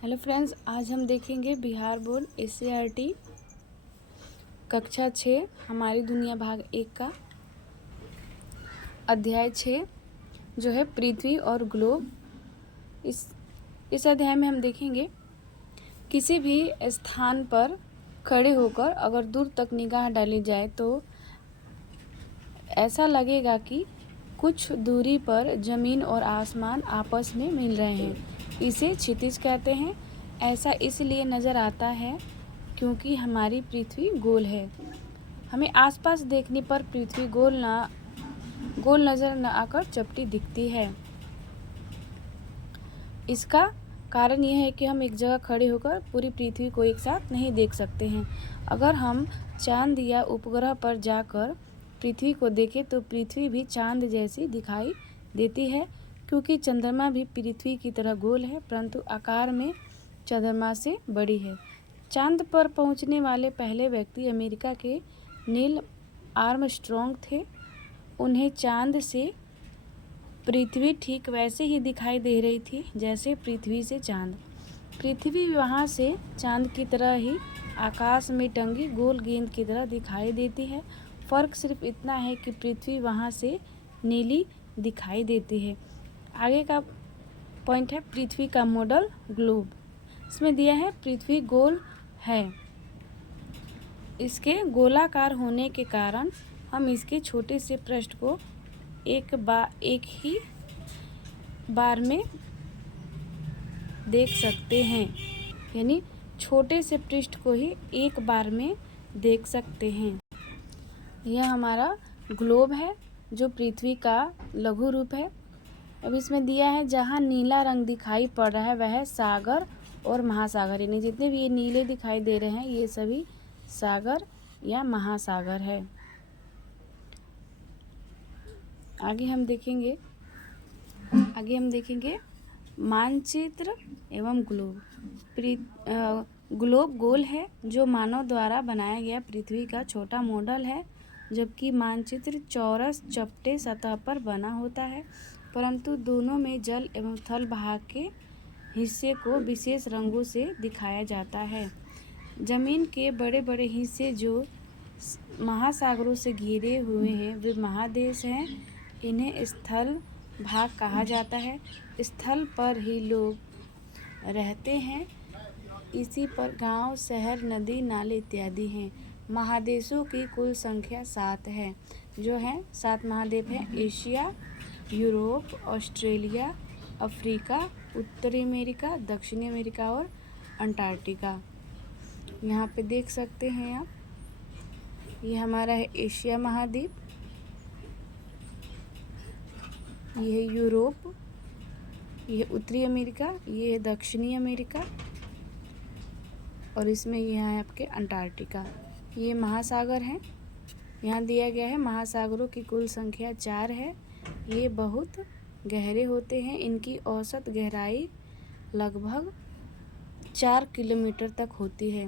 Hello friends, आज हम देखेंगे बिहार बोर्ड SCERT कक्षा 6 हमारी दुनिया भाग 1 का अध्याय 6 जो है पृथ्वी और ग्लोब। इस अध्याय में हम देखेंगे किसी भी स्थान पर खड़े होकर अगर दूर तक निगाह डाली जाए तो ऐसा लगेगा कि कुछ दूरी पर ज़मीन और आसमान आपस में मिल रहे हैं। इसे क्षितिज कहते हैं। ऐसा इसलिए नज़र आता है क्योंकि हमारी पृथ्वी गोल है। हमें आसपास देखने पर पृथ्वी गोल नज़र न आकर चपटी दिखती है। इसका कारण यह है कि हम एक जगह खड़े होकर पूरी पृथ्वी को एक साथ नहीं देख सकते हैं। अगर हम चांद या उपग्रह पर जाकर पृथ्वी को देखें तो पृथ्वी भी चांद जैसी दिखाई देती है, क्योंकि चंद्रमा भी पृथ्वी की तरह गोल है परंतु आकार में चंद्रमा से बड़ी है। चांद पर पहुंचने वाले पहले व्यक्ति अमेरिका के नील आर्मस्ट्रॉन्ग थे। उन्हें चांद से पृथ्वी ठीक वैसे ही दिखाई दे रही थी जैसे पृथ्वी से चांद। पृथ्वी वहाँ से चांद की तरह ही आकाश में टंगी गोल गेंद की तरह दिखाई देती है। फ़र्क सिर्फ इतना है कि पृथ्वी वहाँ से नीली दिखाई देती है। आगे का पॉइंट है पृथ्वी का मॉडल ग्लोब। इसमें दिया है पृथ्वी गोल है। इसके गोलाकार होने के कारण हम इसके छोटे से पृष्ठ को एक ही बार में देख सकते हैं, यानी छोटे से पृष्ठ को ही एक बार में देख सकते हैं। यह हमारा ग्लोब है जो पृथ्वी का लघु रूप है। अब इसमें दिया है जहाँ नीला रंग दिखाई पड़ रहा है वह सागर और महासागर, यानी जितने भी ये नीले दिखाई दे रहे हैं ये सभी सागर या महासागर है। आगे हम देखेंगे मानचित्र एवं ग्लोब। ग्लोब गोल है जो मानव द्वारा बनाया गया पृथ्वी का छोटा मॉडल है, जबकि मानचित्र चौरस चपटे सतह पर बना होता है, परंतु दोनों में जल एवं थल भाग के हिस्से को विशेष रंगों से दिखाया जाता है। जमीन के बड़े बड़े हिस्से जो महासागरों से घिरे हुए हैं वे महादेश हैं। इन्हें स्थल भाग कहा जाता है। स्थल पर ही लोग रहते हैं। इसी पर गांव, शहर, नदी, नाले इत्यादि हैं। महादेशों की कुल संख्या 7 है, जो हैं 7 महाद्वीप हैं: एशिया, यूरोप, ऑस्ट्रेलिया, अफ्रीका, उत्तरी अमेरिका, दक्षिणी अमेरिका और अंटार्कटिका। यहाँ पे देख सकते हैं आप, ये हमारा है एशिया महाद्वीप, ये है यूरोप, ये है उत्तरी अमेरिका, ये है दक्षिणी अमेरिका और इसमें यह है आपके अंटार्कटिका। ये महासागर हैं। यहाँ दिया गया है महासागरों की कुल संख्या 4 है। ये बहुत गहरे होते हैं। इनकी औसत गहराई लगभग 4 किलोमीटर तक होती है।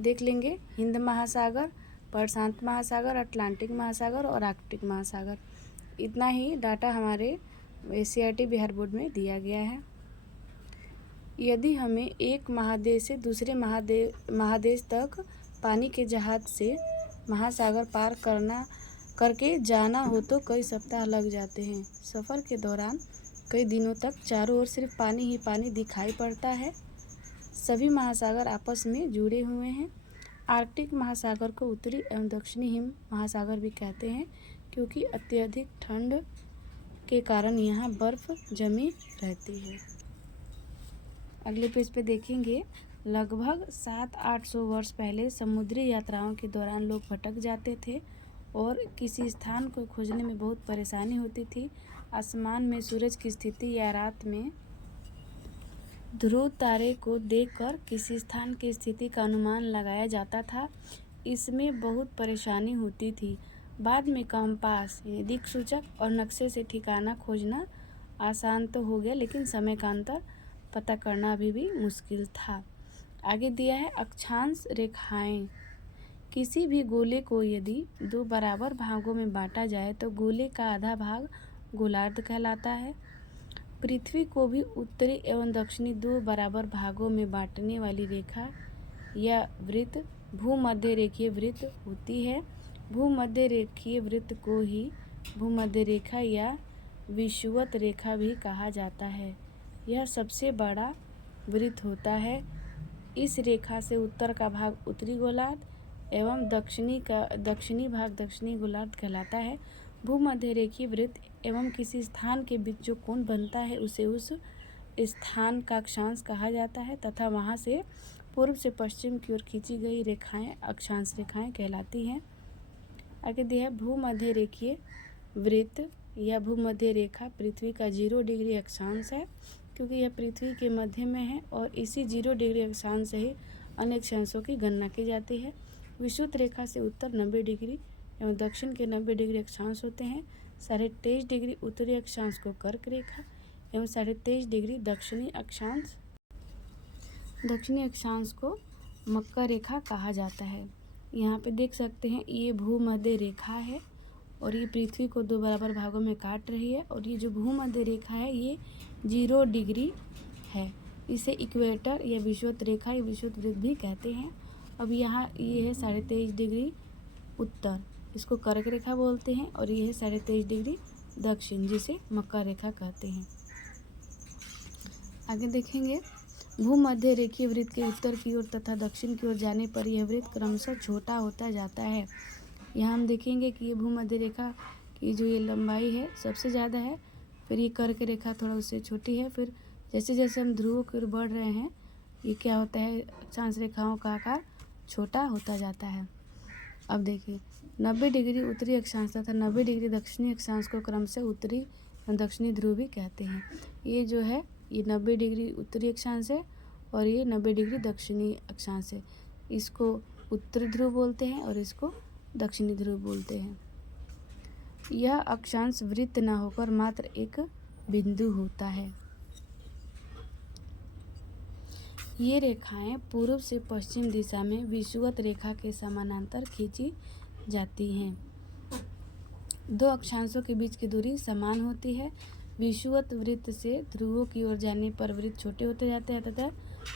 देख लेंगे हिंद महासागर, प्रशांत महासागर, अटलांटिक महासागर और आर्कटिक महासागर। इतना ही डाटा हमारे SCERT बिहार बोर्ड में दिया गया है। यदि हमें एक महादेश से दूसरे महादेश तक पानी के जहाज से महासागर पार करके जाना हो तो कई सप्ताह लग जाते हैं। सफ़र के दौरान कई दिनों तक चारों ओर सिर्फ पानी ही पानी दिखाई पड़ता है। सभी महासागर आपस में जुड़े हुए हैं। आर्कटिक महासागर को उत्तरी एवं दक्षिणी हिम महासागर भी कहते हैं, क्योंकि अत्यधिक ठंड के कारण यहाँ बर्फ जमी रहती है। अगले पेज पे देखेंगे, लगभग 700-800 वर्ष पहले समुद्री यात्राओं के दौरान लोग भटक जाते थे और किसी स्थान को खोजने में बहुत परेशानी होती थी। आसमान में सूरज की स्थिति या रात में ध्रुव तारे को देखकर किसी स्थान की स्थिति का अनुमान लगाया जाता था। इसमें बहुत परेशानी होती थी। बाद में कंपास यानी दिक्सूचक और नक्शे से ठिकाना खोजना आसान तो हो गया, लेकिन समय का अंतर पता करना अभी भी मुश्किल था। आगे दिया है अक्षांश रेखाएं। किसी भी गोले को यदि 2 बराबर भागों में बांटा जाए तो गोले का आधा भाग गोलार्ध कहलाता है। पृथ्वी को भी उत्तरी एवं दक्षिणी दो बराबर भागों में बांटने वाली रेखा या वृत्त भूमध्य रेखीय वृत्त होती है। भूमध्य रेखीय वृत्त को ही भूमध्य रेखा या विषुवत रेखा भी कहा जाता है। यह सबसे बड़ा वृत्त होता है। इस रेखा से उत्तर का भाग उत्तरी गोलार्ध एवं दक्षिणी भाग दक्षिणी गोलार्ध कहलाता है। भूमध्य रेखीय वृत्त एवं किसी स्थान के बीच जो कोण बनता है उसे उस स्थान का अक्षांश कहा जाता है तथा वहाँ से पूर्व से पश्चिम की ओर खींची गई रेखाएं अक्षांश रेखाएं कहलाती हैं। आगे दिया है भूमध्य रेखीय वृत्त या भूमध्य रेखा पृथ्वी का 0 डिग्री अक्षांश है, क्योंकि यह पृथ्वी के मध्य में है और इसी 0 डिग्री अक्षांश से ही अन्य अक्षांशों की गणना की जाती है। विषुवत रेखा से उत्तर 90 डिग्री एवं दक्षिण के 90 डिग्री अक्षांश होते हैं। 23.5 डिग्री उत्तरी अक्षांश को कर्क रेखा एवं 23.5 डिग्री दक्षिणी अक्षांश को मकर रेखा कहा जाता है। यहाँ पे देख सकते हैं ये भूमध्य रेखा है और ये पृथ्वी को दो बराबर भागों में काट रही है और ये जो भूमध्य रेखा है ये 0 डिग्री है। इसे इक्वेटर या विषुवत रेखा या विषुवत वृत्त भी कहते हैं। अब यहाँ ये है 23.5 डिग्री उत्तर, इसको कर्क रेखा बोलते हैं और ये है 23.5 डिग्री दक्षिण, जिसे मकर रेखा कहते हैं। आगे देखेंगे भूमध्य रेखीय वृत्त के उत्तर की ओर तथा दक्षिण की ओर जाने पर यह वृत्त क्रमशः छोटा होता जाता है। यहाँ हम देखेंगे कि ये भूमध्य रेखा की जो ये लंबाई है सबसे ज़्यादा है, फिर ये कर्क रेखा थोड़ा उससे छोटी है, फिर जैसे जैसे हम ध्रुवों की ओर बढ़ रहे हैं ये क्या होता है अक्षांश रेखाओं का आकार छोटा होता जाता है। अब देखिए 90 डिग्री उत्तरी अक्षांश तथा 90 डिग्री दक्षिणी अक्षांश को क्रमशः उत्तरी और दक्षिणी ध्रुव भी कहते हैं। ये जो है ये 90 डिग्री उत्तरी अक्षांश है और ये 90 डिग्री दक्षिणी अक्षांश है। इसको उत्तरी ध्रुव बोलते हैं और इसको दक्षिणी ध्रुव बोलते हैं। यह अक्षांश वृत्त न होकर मात्र एक बिंदु होता है। ये रेखाएं पूर्व से पश्चिम दिशा में विषुवत रेखा के समानांतर खींची जाती हैं। दो अक्षांशों के बीच की दूरी समान होती है। विषुवत वृत्त से ध्रुवों की ओर जाने पर वृत्त छोटे होते जाते हैं तथा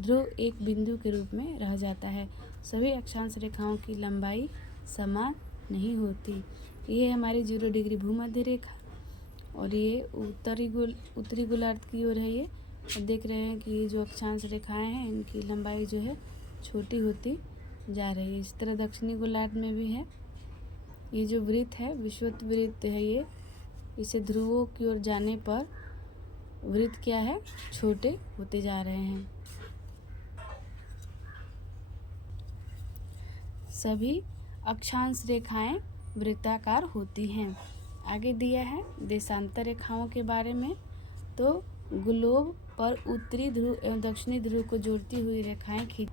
ध्रुव एक बिंदु के रूप में रह जाता है। सभी अक्षांश रेखाओं की लंबाई समान नहीं होती। ये हमारी 0 डिग्री भूमध्य रेखा और ये उत्तरी गोलार्ध की ओर है। ये देख रहे हैं कि ये जो अक्षांश रेखाएं हैं इनकी लंबाई जो है छोटी होती जा रही है। इस तरह दक्षिणी गोलार्ध में भी है। ये जो वृत्त है विषुवत वृत्त है, ये इसे ध्रुवों की ओर जाने पर वृत्त क्या है छोटे होते जा रहे हैं। सभी अक्षांश रेखाएं वृत्ताकार होती हैं। आगे दिया है देशांतर रेखाओं के बारे में। तो ग्लोब पर उत्तरी ध्रुव एवं दक्षिणी ध्रुव को जोड़ती हुई रेखाएं खींच,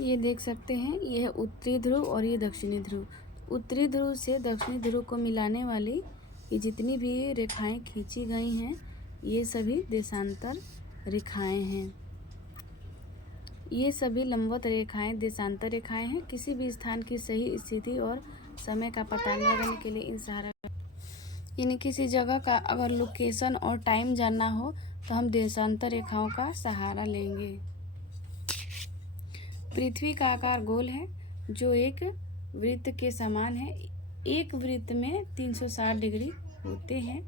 ये देख सकते हैं ये है उत्तरी ध्रुव और ये दक्षिणी ध्रुव। उत्तरी ध्रुव से दक्षिणी ध्रुव को मिलाने वाली ये जितनी भी रेखाएं खींची गई हैं ये सभी देशांतर रेखाएं हैं। ये सभी लंबवत रेखाएं देशांतर रेखाएं हैं। किसी भी स्थान की सही स्थिति और समय का पता लगाने के लिए इन सहारा, यानी किसी जगह का अगर लोकेशन और टाइम जानना हो तो हम देशांतर रेखाओं का सहारा लेंगे। पृथ्वी का आकार गोल है जो एक वृत्त के समान है। एक वृत्त में 360 डिग्री होते हैं।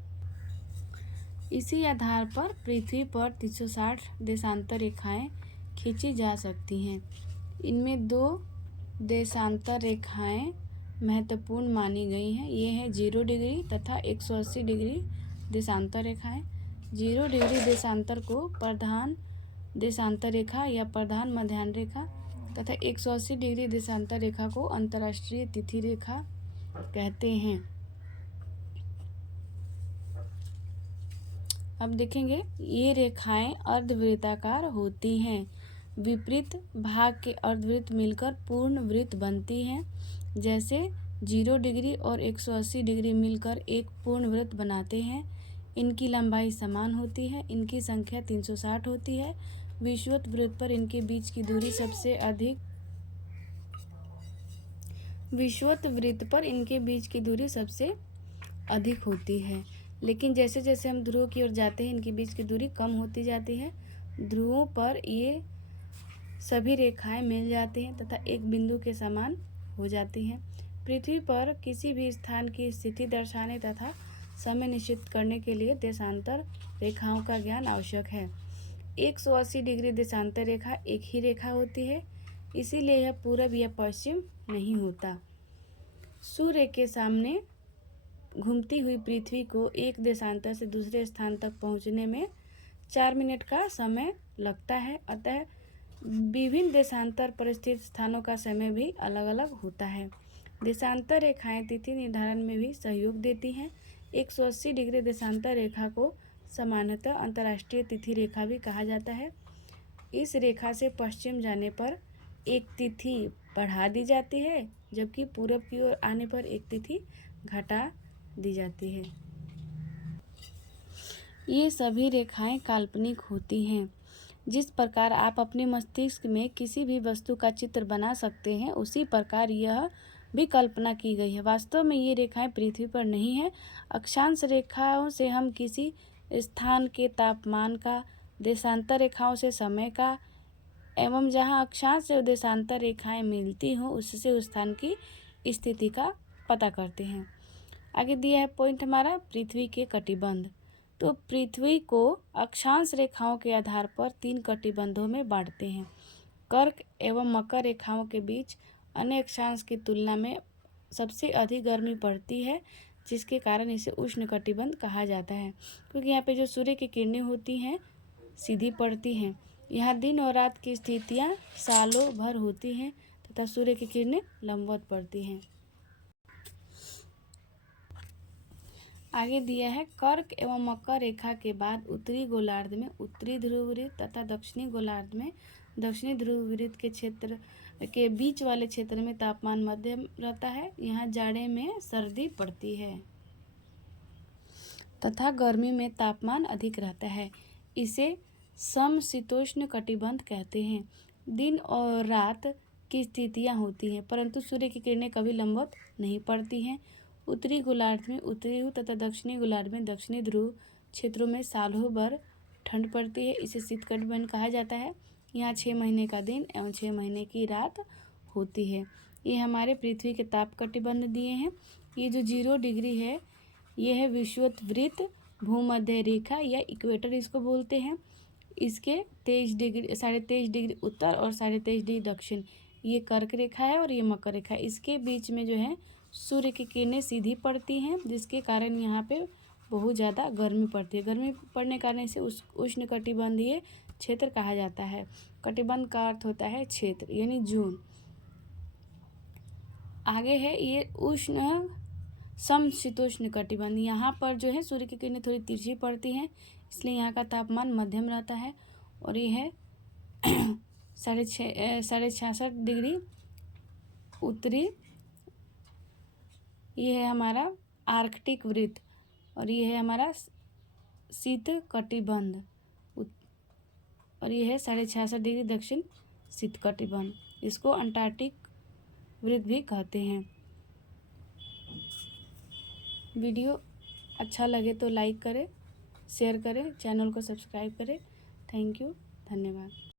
इसी आधार पर पृथ्वी पर 360 देशांतर रेखाएं खींची जा सकती हैं। इनमें 2 देशांतर रेखाएं महत्वपूर्ण मानी गई हैं। ये है 0 डिग्री तथा 180 डिग्री देशांतर रेखाएं। 0 डिग्री देशांतर को प्रधान देशांतर रेखा या प्रधान मध्याह्न रेखा तथा 180 डिग्री देशांतर रेखा को अंतर्राष्ट्रीय तिथि रेखा कहते हैं। अब देखेंगे ये रेखाएं अर्धवृत्ताकार होती हैं। विपरीत भाग के अर्धवृत्त मिलकर पूर्ण वृत्त बनती हैं। जैसे 0 डिग्री और 180 डिग्री मिलकर एक पूर्ण वृत्त बनाते हैं। इनकी लंबाई समान होती है। इनकी संख्या 360 होती है। विषुवत वृत्त पर इनके बीच की दूरी सबसे अधिक होती है। लेकिन जैसे जैसे हम ध्रुव की ओर जाते हैं इनके बीच की दूरी कम होती जाती है। ध्रुवों पर ये सभी रेखाएं मिल जाती हैं तथा एक बिंदु के समान हो जाती हैं। पृथ्वी पर किसी भी स्थान की स्थिति दर्शाने तथा समय निश्चित करने के लिए देशांतर रेखाओं का ज्ञान आवश्यक है। 180 डिग्री देशांतर रेखा एक ही रेखा होती है, इसीलिए यह पूरब या पश्चिम नहीं होता। सूर्य के सामने घूमती हुई पृथ्वी को एक देशांतर से दूसरे स्थान तक पहुंचने में 4 मिनट का समय लगता है। अतः विभिन्न देशांतर पर स्थित स्थानों का समय भी अलग अलग होता है। देशांतर रेखाएं तिथि निर्धारण में भी सहयोग देती हैं। 180 डिग्री देशांतर रेखा को सामान्यतः अंतर्राष्ट्रीय तिथि रेखा भी कहा जाता है। इस रेखा से पश्चिम जाने पर एक तिथि बढ़ा दी जाती है, जबकि पूरब की ओर आने पर एक तिथि घटा दी जाती है। ये सभी रेखाएं काल्पनिक होती हैं। जिस प्रकार आप अपने मस्तिष्क में किसी भी वस्तु का चित्र बना सकते हैं, उसी प्रकार यह भी कल्पना की गई है। वास्तव में ये रेखाएं पृथ्वी पर नहीं हैं। अक्षांश रेखाओं से हम किसी स्थान के तापमान का, देशांतर रेखाओं से समय का, एवं जहाँ अक्षांश और देशांतर रेखाएं मिलती हों उससे उस स्थान की स्थिति का पता करते हैं। आगे दिया है पॉइंट हमारा पृथ्वी के कटिबंध। तो पृथ्वी को अक्षांश रेखाओं के आधार पर 3 कटिबंधों में बांटते हैं। कर्क एवं मकर रेखाओं के बीच अन्य अक्षांश की तुलना में सबसे अधिक गर्मी पड़ती है, जिसके कारण इसे उष्ण कटिबंध कहा जाता है, क्योंकि यहाँ पे जो सूर्य की किरणें होती हैं सीधी पड़ती हैं। यहाँ दिन और रात की स्थितियाँ सालों भर होती हैं तथा सूर्य की किरणें लंबवत पड़ती हैं। आगे दिया है कर्क एवं मकर रेखा के बाद उत्तरी गोलार्ध में उत्तरी ध्रुववृत्त तथा दक्षिणी गोलार्ध में दक्षिणी ध्रुववृत्त के क्षेत्र के बीच वाले क्षेत्र में तापमान मध्यम रहता है। यहाँ जाड़े में सर्दी पड़ती है तथा गर्मी में तापमान अधिक रहता है। इसे समशीतोष्ण कटिबंध कहते हैं। दिन और रात की स्थितियाँ होती हैं, परंतु सूर्य की किरणें कभी लंबवत नहीं पड़ती हैं। उत्तरी गोलार्ध में उत्तरी ध्रुव तथा दक्षिणी गोलार्ध में दक्षिणी ध्रुव क्षेत्रों में सालों भर ठंड पड़ती है। इसे शीत कटिबंध कहा जाता है। यहाँ 6 महीने का दिन एवं 6 महीने की रात होती है। ये हमारे पृथ्वी के ताप कटिबंध दिए हैं। ये जो 0 डिग्री है ये है विषुवत भूमध्य रेखा या इक्वेटर इसको बोलते हैं। इसके 23.5 डिग्री उत्तर और 23.5 डिग्री दक्षिण ये कर्क रेखा है और ये मकर रेखा है। इसके बीच में जो है सूर्य की किरणें सीधी पड़ती हैं, जिसके कारण यहाँ पे बहुत ज़्यादा गर्मी पड़ती है। गर्मी पड़ने के कारण इसे उष्ण कटिबंधीय क्षेत्र कहा जाता है। कटिबंध का अर्थ होता है क्षेत्र यानी जोन। आगे है ये उष्ण समशीतोष्ण कटिबंध। यहाँ पर जो है सूर्य की किरणें थोड़ी तिरछी पड़ती हैं, इसलिए यहाँ का तापमान मध्यम रहता है। और ये है 66.5 डिग्री उत्तरी, ये है हमारा आर्कटिक वृत्त और ये है हमारा शीत कटिबंध और ये है 66.5 डिग्री दक्षिण शीत कटिबंध। इसको अंटार्कटिक वृत्त भी कहते हैं। वीडियो अच्छा लगे तो लाइक करें, शेयर करें, चैनल को सब्सक्राइब करें। थैंक यू, धन्यवाद।